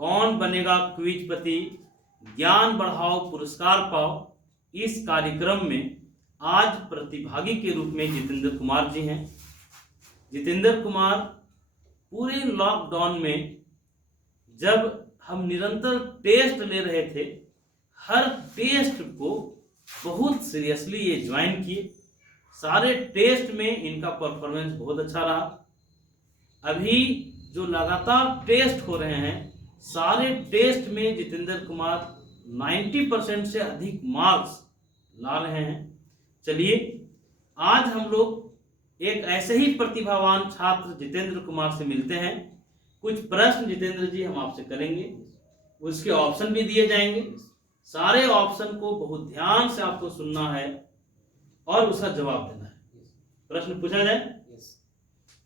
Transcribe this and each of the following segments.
कौन बनेगा क्विजपति, ज्ञान बढ़ाओ पुरस्कार पाओ, इस कार्यक्रम में आज प्रतिभागी के रूप में जितेंद्र कुमार जी हैं। जितेंद्र कुमार पूरे लॉकडाउन में जब हम निरंतर टेस्ट ले रहे थे, हर टेस्ट को बहुत सीरियसली ये ज्वाइन किए। सारे टेस्ट में इनका परफॉर्मेंस बहुत अच्छा रहा। अभी जो लगातार टेस्ट हो रहे हैं, सारे टेस्ट में जितेंद्र कुमार 90% से अधिक मार्क्स ला रहे हैं। चलिए आज हम लोग एक ऐसे ही प्रतिभावान छात्र जितेंद्र कुमार से मिलते हैं। कुछ प्रश्न जितेंद्र जी हम आपसे करेंगे, उसके ऑप्शन भी दिए जाएंगे। सारे ऑप्शन को बहुत ध्यान से आपको सुनना है और उसका जवाब देना है। प्रश्न पूछा जाए।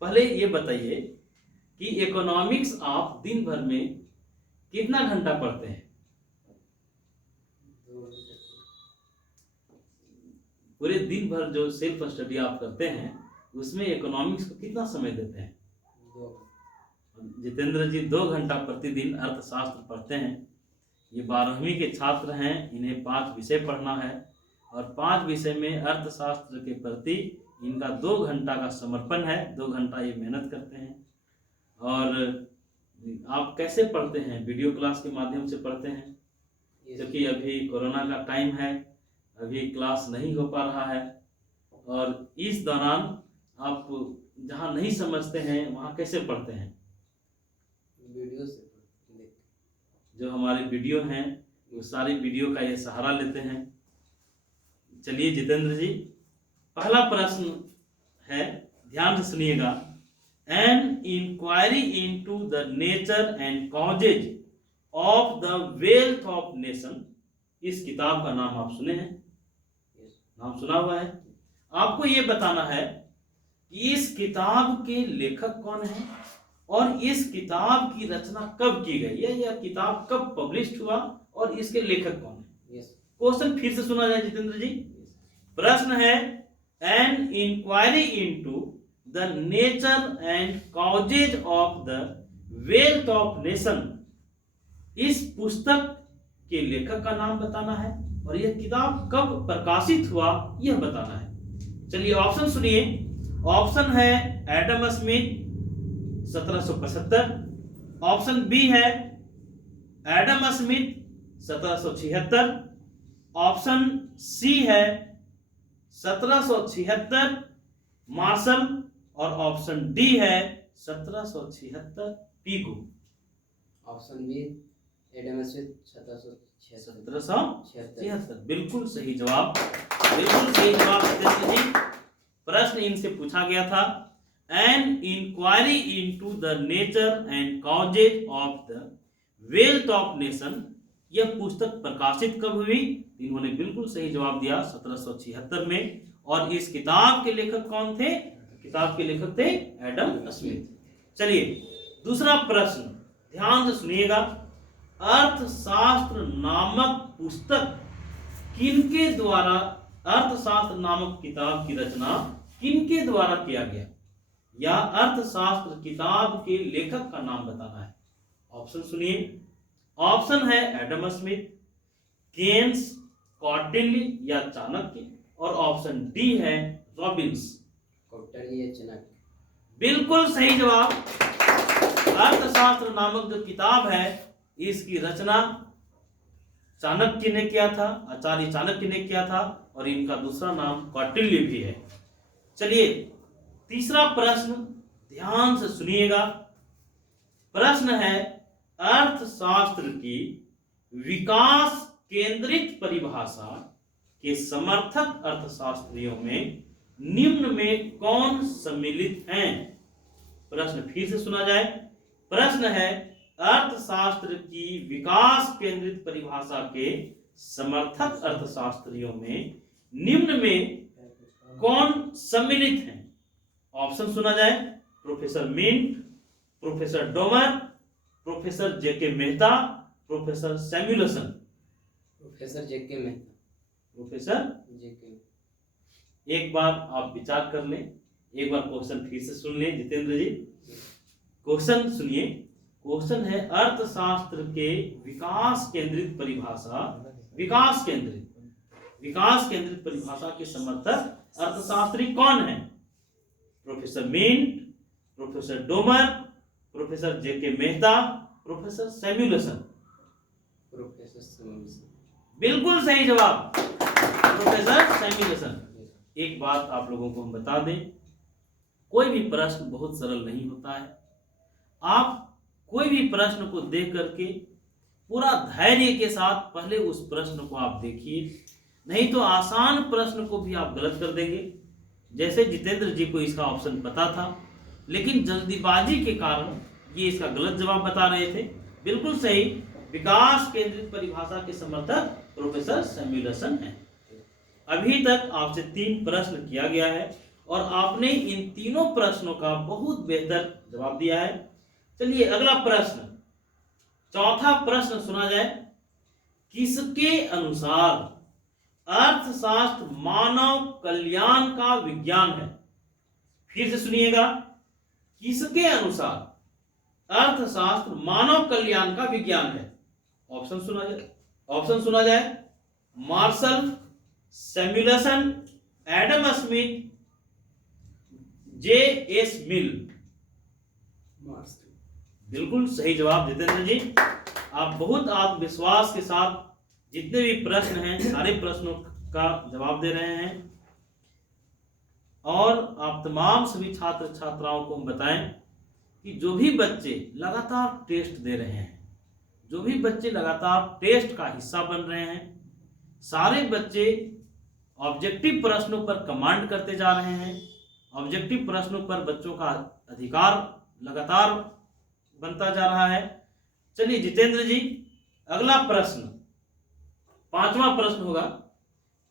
पहले ये बताइए कि इकोनॉमिक्स आप दिन भर में कितना घंटा पढ़ते हैं? पूरे दिन भर जो सेल्फ स्टडी आप करते हैं उसमें इकोनॉमिक्स को कितना समय देते हैं? जितेंद्र जी 2 घंटा प्रतिदिन अर्थशास्त्र पढ़ते हैं। ये 12वीं के छात्र हैं, इन्हें 5 विषय पढ़ना है और 5 विषय में अर्थशास्त्र के प्रति इनका 2 घंटा का समर्पण है। 2 घंटा ये मेहनत करते हैं। और आप कैसे पढ़ते हैं? वीडियो क्लास के माध्यम से पढ़ते हैं, क्योंकि अभी कोरोना का टाइम है, अभी क्लास नहीं हो पा रहा है। और इस दौरान आप जहाँ नहीं समझते हैं वहाँ कैसे पढ़ते हैं? वीडियो से जो हमारे वीडियो हैं वो सारी वीडियो का ये सहारा लेते हैं। चलिए जितेंद्र जी, पहला प्रश्न है, ध्यान से सुनिएगा। An inquiry into the nature and causes of the wealth of nation, इस किताब का नाम आप सुने हैं? नाम सुना हुआ है। आपको ये बताना है कि इस किताब के लेखक कौन है और इस किताब की रचना कब की गई है, यह किताब कब पब्लिश हुआ और इसके लेखक कौन है। क्वेश्चन फिर से सुना जाए जितेंद्र जी। प्रश्न है, an inquiry into the nature and causes of the wealth of nation, इस पुस्तक के लेखक का नाम बताना है और यह किताब कब प्रकाशित हुआ यह बताना है। चलिए ऑप्शन सुनिए। ऑप्शन है एडम स्मिथ 1775, ऑप्शन बी है एडम स्मिथ 1776, ऑप्शन सी है 1776 मार्शल और ऑप्शन डी है 1776 Pigou. Option B Adam Smith 1776। बिल्कुल सही जवाब, बिल्कुल सही जवाब जितेंद्र जी। प्रश्न इनसे पूछा गया था, an inquiry into the nature and causes of the wealth of nation, यह पुस्तक प्रकाशित कब हुई? इन्होंने बिल्कुल सही जवाब दिया 1776 में। और इस किताब के लेखक कौन थे? किताब के लेखक थे एडम स्मिथ। चलिए दूसरा प्रश्न ध्यान से सुनिएगा। अर्थशास्त्र नामक पुस्तक किनके द्वारा, अर्थशास्त्र नामक किताब की रचना किनके द्वारा किया गया, या अर्थशास्त्र किताब के लेखक का नाम बताना है। ऑप्शन सुनिए। ऑप्शन है एडम स्मिथ, केन्स, कौटिल्य या चाणक्य, और ऑप्शन डी है रॉबिन्स। कौटिल्य या चाणक्य। बिल्कुल सही जवाब। अर्थशास्त्र नामक जो किताब है इसकी रचना चाणक्य ने किया था, आचार्य चाणक्य ने किया था, और इनका दूसरा नाम कौटिल्य भी है। चलिए तीसरा प्रश्न ध्यान से सुनिएगा। प्रश्न है, अर्थशास्त्र की विकास केंद्रित परिभाषा के समर्थक अर्थशास्त्रियों में निम्न में कौन सम्मिलित हैं? प्रश्न फिर से सुना जाए। प्रश्न है, अर्थशास्त्र की विकास केंद्रित परिभाषा के समर्थक अर्थशास्त्रियों में निम्न में कौन सम्मिलित हैं? ऑप्शन सुना जाए। Professor Mint, professor Domar, professor J K Mehta, professor Samuelson. Professor J K Mehta. Professor J K. एक बार आप विचार कर लें, एक बार क्वेश्चन फिर से सुन लें जितेंद्र जी। क्वेश्चन सुनिए। क्वेश्चन है अर्थशास्त्र के विकास केंद्रित परिभाषा, विकास केंद्रित परिभाषा के समर्थक अर्थशास्त्री कौन है? Professor Mint, professor Domar, professor J K Mehta, professor Samuelson. Professor Samuelson. बिल्कुल सही जवाब, प्रोफेसर सैमुएल्सन। एक बात आप लोगों को हम बता दें, कोई भी प्रश्न बहुत सरल नहीं होता है। आप कोई भी प्रश्न को देख करके पूरा धैर्य के साथ पहले उस प्रश्न को आप देखिए, नहीं तो आसान प्रश्न को भी आप गलत कर देंगे। जैसे जितेंद्र जी को इसका ऑप्शन पता था, लेकिन जल्दीबाजी के कारण ये इसका गलत जवाब बता रहे थे। बिल्कुल सही, विकास केंद्रित परिभाषा के समर्थक प्रोफेसर सैमुएल्सन हैं। अभी तक आपसे 3 प्रश्न किया गया है और आपने इन तीनों प्रश्नों का बहुत बेहतर जवाब दिया है। चलिए अगला प्रश्न, चौथा प्रश्न सुना जाए। किसके अनुसार अर्थशास्त्र मानव कल्याण का विज्ञान है? फिर से सुनिएगा, किसके अनुसार अर्थशास्त्र मानव कल्याण का विज्ञान है? ऑप्शन सुना जाए। Marshall, Samuelson, Adam Smith, J S. Mill. Marshall. बिल्कुल सही जवाब जितेंद्र जी। आप बहुत आत्मविश्वास के साथ जितने भी प्रश्न हैं सारे प्रश्नों का जवाब दे रहे हैं। और आप तमाम सभी छात्र छात्राओं को हम बताएं कि जो भी बच्चे लगातार टेस्ट दे रहे हैं, जो भी बच्चे लगातार टेस्ट का हिस्सा बन रहे हैं, सारे बच्चे ऑब्जेक्टिव प्रश्नों पर कमांड करते जा रहे हैं। ऑब्जेक्टिव प्रश्नों पर बच्चों का अधिकार लगातार बनता जा रहा है। चलिए जितेंद्र जी, अगला प्रश्न 5वां प्रश्न होगा।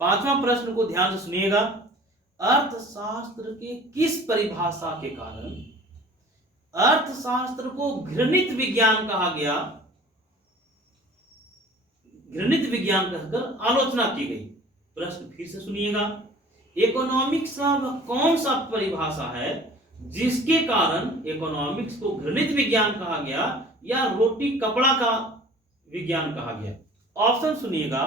5वां प्रश्न को ध्यान से सुनिएगा। अर्थशास्त्र के किस परिभाषा के कारण अर्थशास्त्र को घृणित विज्ञान कहा गया, घृणित विज्ञान कहकर आलोचना की गई? प्रश्न फिर से सुनिएगा। इकोनॉमिक्स का वह कौन सा परिभाषा है जिसके कारण इकोनॉमिक्स को घृणित विज्ञान कहा गया या रोटी कपड़ा का विज्ञान कहा गया? ऑप्शन सुनिएगा।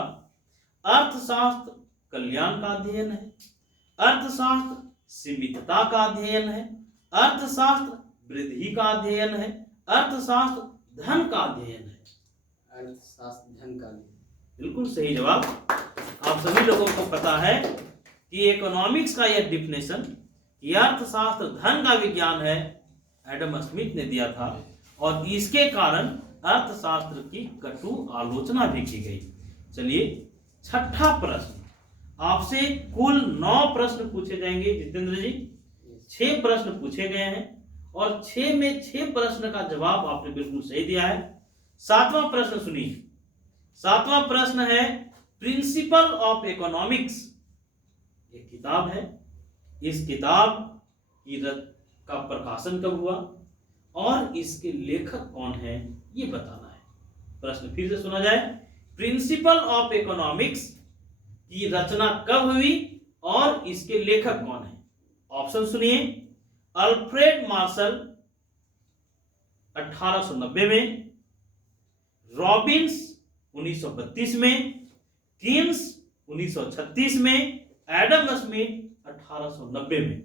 अर्थशास्त्र कल्याण का अध्ययन है, अर्थशास्त्र सीमितता का अध्ययन है, अर्थशास्त्र वृद्धि का अध्ययन है, अर्थशास्त्र धन का अध्ययन है। अर्थशास्त्र धन का अध्ययन। बिल्कुल सही जवाब। आप सभी लोगों को पता है कि इकोनॉमिक्स का यह डिफिनेशन कि अर्थशास्त्र धन का विज्ञान है, एडम स्मिथ ने दिया था और इसके कारण अर्थशास्त्र की कटु आलोचना भी की गई। चलिए 6ठा प्रश्न, आपसे कुल 9 प्रश्न पूछे जाएंगे जितेंद्र जी। 6 प्रश्न पूछे गए हैं और 6 में 6 प्रश्न का जवाब आपने बिल्कुल सही दिया है। 7वां प्रश्न सुनिए। 7वां प्रश्न है प्रिंसिपल ऑफ इकोनॉमिक्स। एक किताब है, इस किताब का प्रकाशन कब हुआ और इसके लेखक कौन है ये बताना है। प्रश्न फिर से सुना जाए। प्रिंसिपल ऑफ इकोनॉमिक्स की रचना कब हुई और इसके लेखक कौन है? ऑप्शन सुनिए। अल्फ्रेड मार्शल 1890 में, रॉबिन्स 1932 में, कीन्स 1936 में, एडम स्मिथ 1890 में।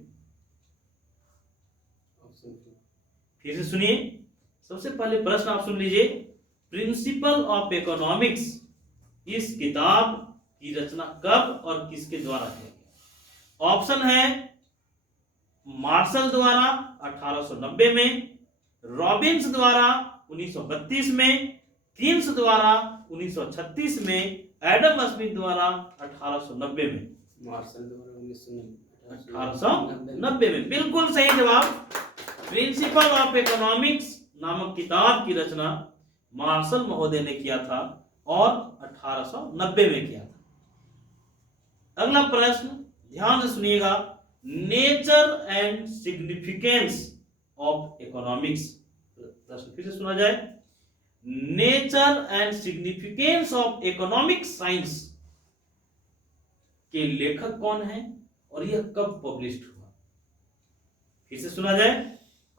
फिर से सुनिए। सबसे पहले प्रश्न आप सुन लीजिए। प्रिंसिपल ऑफ इकोनॉमिक्स इस किताब की रचना कब और किसके द्वारा किया गया? ऑप्शन है मार्शल द्वारा 1890 में, रॉबिन्स द्वारा 1932 में, कीन्स द्वारा 1936 में, एडम स्मिथ द्वारा 1890 में। मार्शल द्वारा 1890 में। बिल्कुल सही जवाब। प्रिंसिपल ऑफ इकोनॉमिक्स नामक किताब की रचना मार्शल महोदय ने किया था और 1890 में किया था। अगला प्रश्न ध्यान से सुनिएगा। Nature and significance of economics. प्रश्न फिर से सुना जाए। Nature and significance of economic science के लेखक कौन है और यह कब पब्लिश हुआ? फिर से सुना जाए।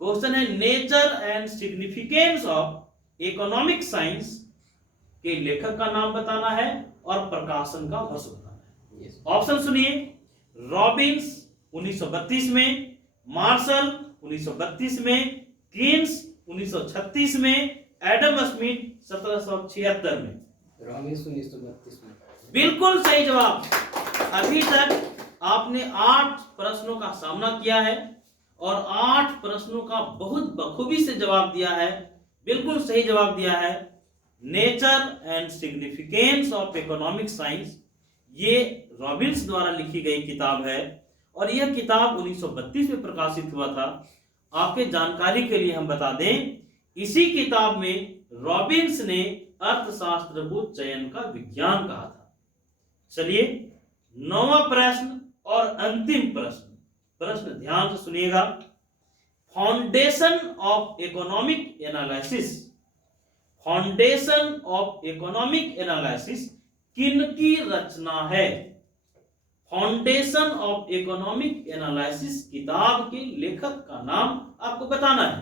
क्वेश्चन है nature and significance of economic science के लेखक का नाम बताना है और प्रकाशन का वर्ष बताना है। Yes. ऑप्शन सुनिए, रॉबिन्स 1932 में, मार्शल 1932 में, कीन्स 1936 में, एडम स्मिथ 1776 में। रॉबिन्स 1932 में। बिल्कुल सही जवाब। अभी तक आपने 8 प्रश्नों का सामना किया है और 8 प्रश्नों का बहुत बखूबी से जवाब दिया है, बिल्कुल सही जवाब दिया है। Nature and significance of economic science ये रॉबिन्स द्वारा लिखी गई किताब है और यह किताब 1932 में प्रकाशित हुआ था। आपके जानकारी के लिए हम बता दें, इसी किताब में रॉबिन्स ने अर्थशास्त्र को चयन का विज्ञान कहा था। चलिए 9वां प्रश्न और अंतिम प्रश्न ध्यान से सुनिएगा। Foundation of economic analysis, foundation of economic analysis किनकी रचना है? फाउंडेशन ऑफ इकोनॉमिक एनालिसिस किताब के लेखक का नाम आपको बताना है।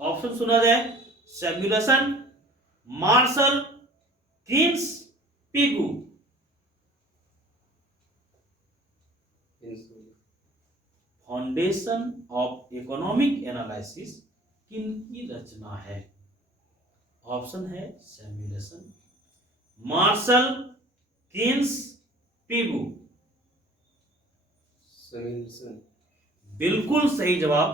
ऑप्शन सुना जाए, Samuelson, Marshall, Keynes, Pigou. Foundation of economic analysis किनकी रचना है? ऑप्शन है Samuelson, Marshall, Keynes, Pigou. Samuelson. बिल्कुल सही जवाब।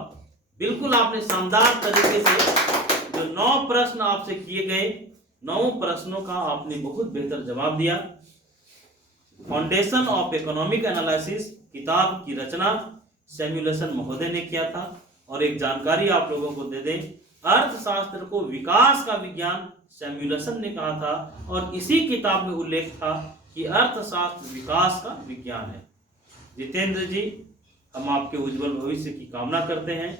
बिल्कुल आपने शानदार तरीके से जो 9 प्रश्न आपसे किए गए, 9 प्रश्नों का आपने बहुत बेहतर जवाब दिया। फाउंडेशन ऑफ इकोनॉमिक एनालिसिस किताब की रचना सैमुएल्सन महोदय ने किया था। और एक जानकारी आप लोगों को दे दें, अर्थशास्त्र को विकास का विज्ञान सैमुएल्सन ने कहा था और इसी किताब में उल्लेख था कि अर्थशास्त्र विकास का विज्ञान है। जितेंद्र जी, हम आपके उज्जवल भविष्य की कामना करते हैं।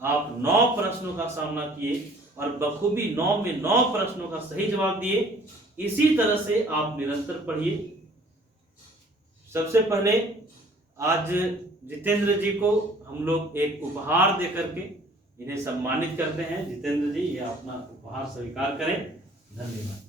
आप 9 प्रश्नों का सामना किए और बखूबी 9 में 9 प्रश्नों का सही जवाब दिए। इसी तरह से आप निरंतर पढ़िए। सबसे पहले आज जितेंद्र जी को हम लोग एक उपहार दे करके इन्हें सम्मानित करते हैं। जितेंद्र जी, ये अपना उपहार स्वीकार करें। धन्यवाद।